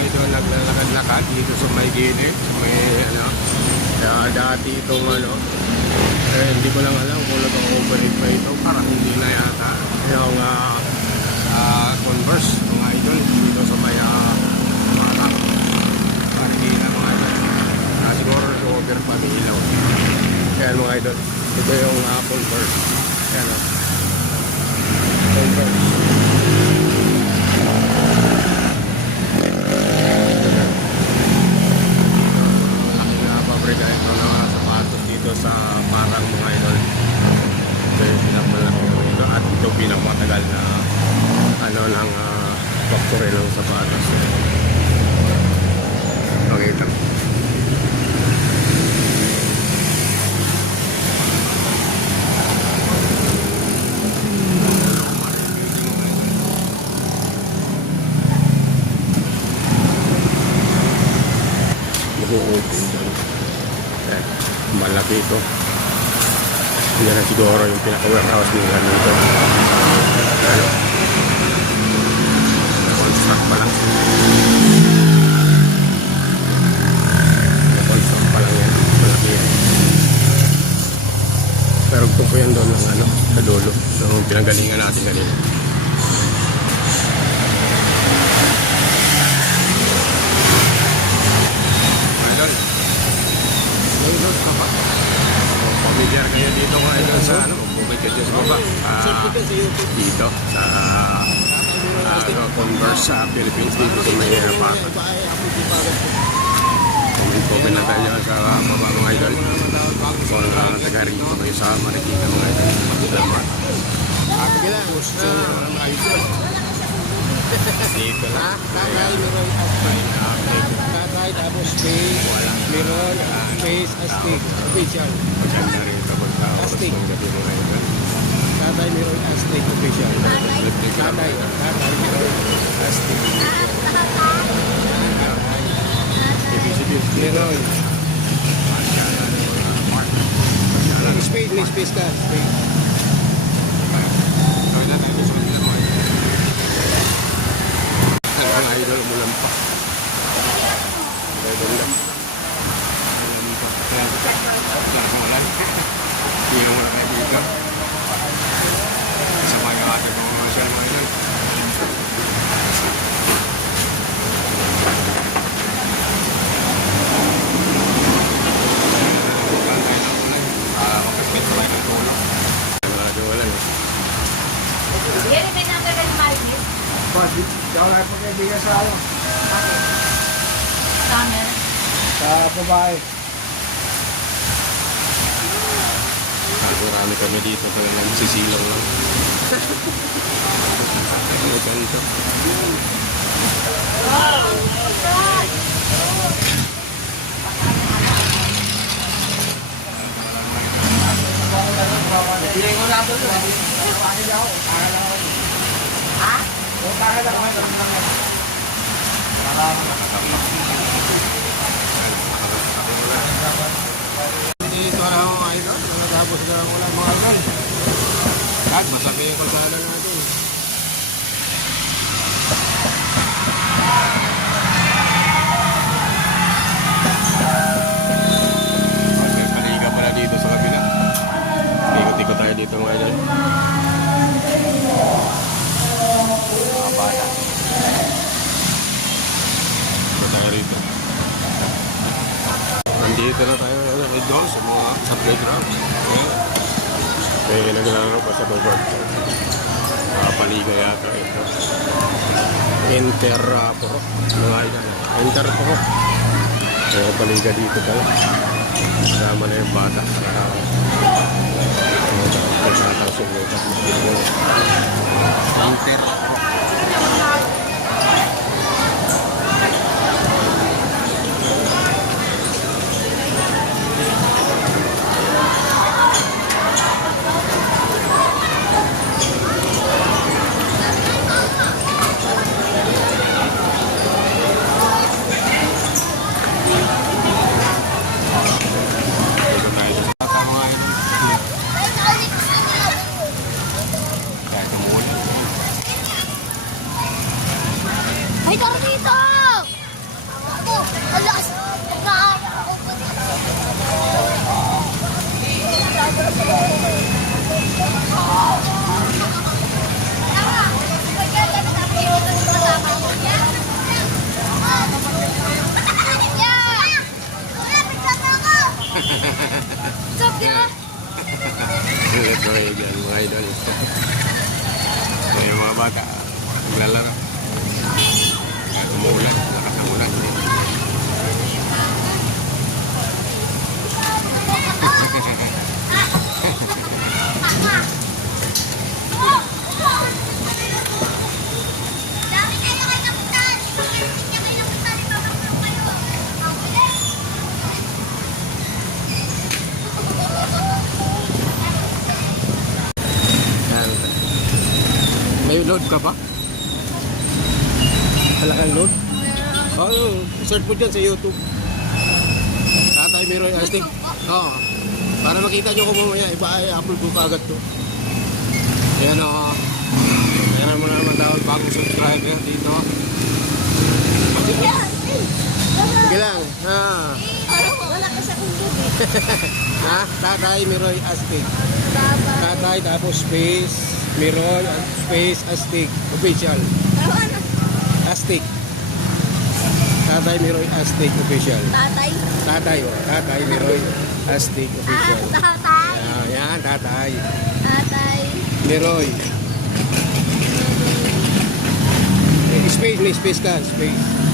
idol, naglalakad-lakad dito sa may gilid, sa may ano, dati itong ano, hindi ko lang alam kung nag-operate pa ito, parang hindi na yata yung Converse mga idol dito sa may mata, parang hindi na mga idol, siguro nag-over pa may ilaw. Kaya mga idol, ito yung Converse, kaya no, Converse. Dahil ito na sapatos dito sa parang mga idol. Ito yung pinakamalaki ito at ito pinakamatagal na ano ng factory ng sapatos. Okay lang. Malaki ito. Yan na siguro yung pinaka-warehouse nila dito. Ano? Construct pa lang. Construct pa lang yan. Malaki yan. Pero kung po yan doon ng ano, sa dulo. Yung pinanggalingan natin kanina. Pamilyar kayo dito mga idol sa ano, bukid ka dyan sa baba. Dito sa Converse sa Philippines dito sa may airport. Comment na tayo sa baba mga idol. Kung taga rito kayo sa Marikina mga idol. Salamat. Dito lang. Tatay, tapos space, meron, space, astig, official. Maganda rin kapag Astig. Tatay, Tatay, meron, astig, official. Tatay, meron, astig. Meron. Space, may space ka. Space. Mga idol, umulan pa. Umulan pa. Kaya umulan. Hindi mo na kayo dito. Sa mga ating commercial mga idol. Kapit ko kayo ng tulong. Wala. Yan yung number ng Margit. Ikaw na pagkaibigan sa ano? Summer. Sa babae. Marami kami dito kung nagsisilaw lang. Ay, ganito. Dito na ako mga idol. Tapos na wala mga idol. At masabihin ko sana natin. May paliga pala dito sa kabila. Ikot-ikot tayo dito mga idol. Mga bata. Ikot tayo rito. Nandito na tayo idol sa playground. Kaya naglalaro pa sa baba. Paliga yata ito. Enter Pro. Mga idol. Enter Pro. Kaya paliga dito pala. Kasama na yung bata. Enter Pro. Load ka ba? Wala kang load? Oo, search mo dyan sa YouTube. Tatay Miroy Astig. Oo. Para makita nyo ko mamaya, iba ay upload ko kaagad to. Ayan o. Ayan mo na naman dahil bagong subscriber dito. Sige lang. Ha. Wala ka sa kundo. Ha? Tatay Miroy Astig. Baba. Tatay tapos space Miroy space Astig. Official. Astig. Tatay Miroy Astig Official. Tatay. Tatay o. Tatay Miroy Astig Official. Tatay. Ayan, tatay. Tatay. Miroy. Space, may space ka. Space.